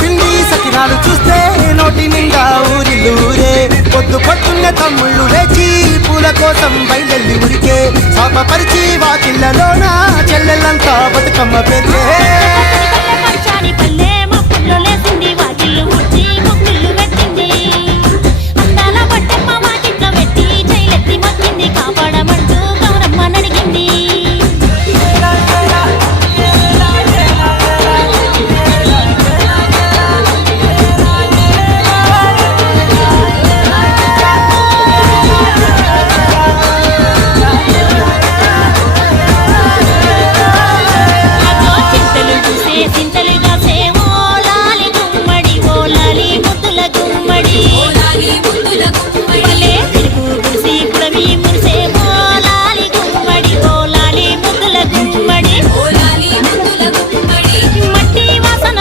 పిండి సకినాలు చూస్తే నోటి నిండా ఊరిల్లూరే. పొద్దున్న తమ్ముళ్ళు లేచి పూల కోసం బయలుదేరి ఉరికే. శాపపరిచి వాకిళ్ళలోన చెల్లెళ్ళంతా బతుకమ్మ పేర్లే.